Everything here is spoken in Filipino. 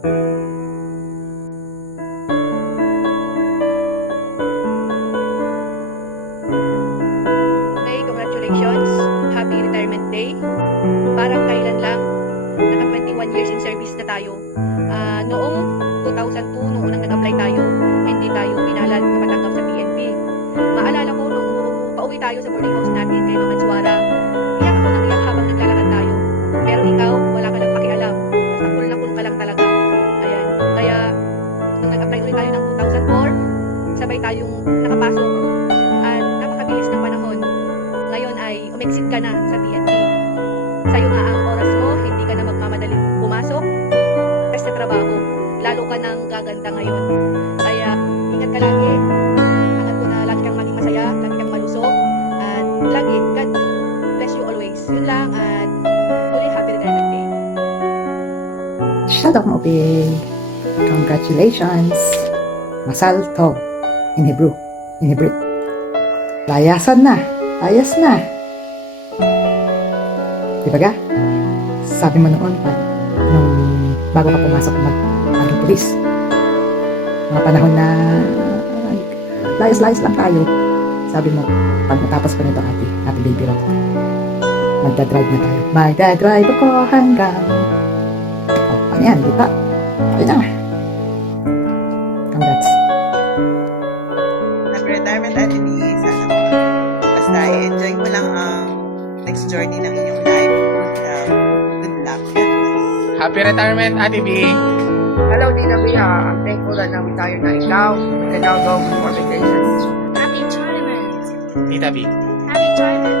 May congratulations. Happy Retirement Day. Parang kailan lang, naka 21 years in service na tayo. Noong 2002, noong unang nag-apply tayo, hindi tayo pinalad na matanggap sa PNP. Maalala ko nung pauwi tayo sa boarding house natin kay Mama Suara, iyak ako ng iyak habang naglalakad tayo. Pero ikaw, wala ka lang pakialam. Basta cool na cool ka lang talaga. Ayan. Kaya, nung nag-apply ulit tayo ng 2004, sabay tayong nakapasok. At napakabilis ng panahon. Ngayon ay umexit ka na sa PNP. Sa'yo nga ang oras mo, hindi ka na magmamadaling pumasok. Rest sa trabaho, lalo ka nang gaganda ngayon. Kaya, ingat ka lagi. Hangat ko na lagi kang maging masaya, lagi kang malusog. At lagi, God bless you always. Yun lang, at huli, happy retirement day. Shut up, Mopi. Congratulations. Masal tov. In Hebrew. In Hebrew. Layasan na. Layas na. Di ba ga? Sabi mo noon, nung bago ka pumasok maging pulis, mga panahon na layas-layas lang tayo. Sabi mo, pag matapos ko nito, happy baby rock, magdadrive na tayo. Magdadrive ako hanggang... ano yan, di ba? Ayun na. Congrats. Happy retirement, Ate B. Sana basta enjoy mo lang ang next journey ng inyong life. Good luck. Happy retirement, Ate B. Hello, Dina Bia. I'm thankful that now retired na ikaw. You can now go for vacations. Happy retirement. Tita B. Happy retirement.